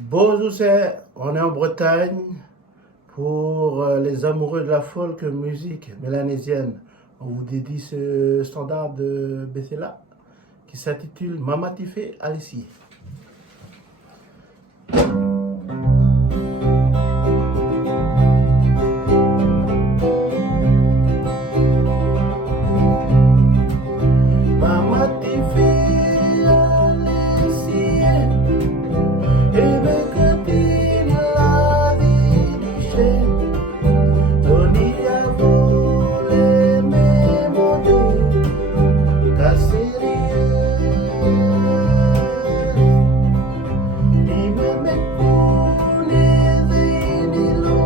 Bonjour, on est en Bretagne pour les amoureux de la folk musique mélanésienne. On vous dédie ce standard de Bethela qui s'intitule Mama Tifé Alici. Mama Tifé Alici, et me la dirige. Doni a volé mes mots, casserie. Ni me kune dinilo,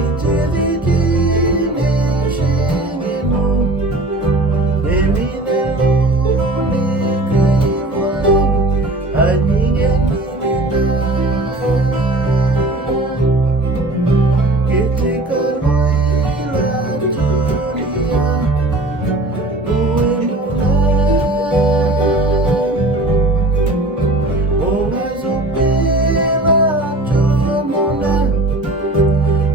ite dine shengeno. Emine lo ne kaivole, anyige nimina. Ketika loila dunia, uemuna. Ongazopela tumona,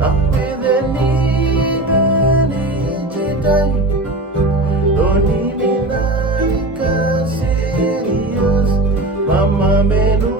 apedeniga ni jidai. Doni mina ika serious, mama menu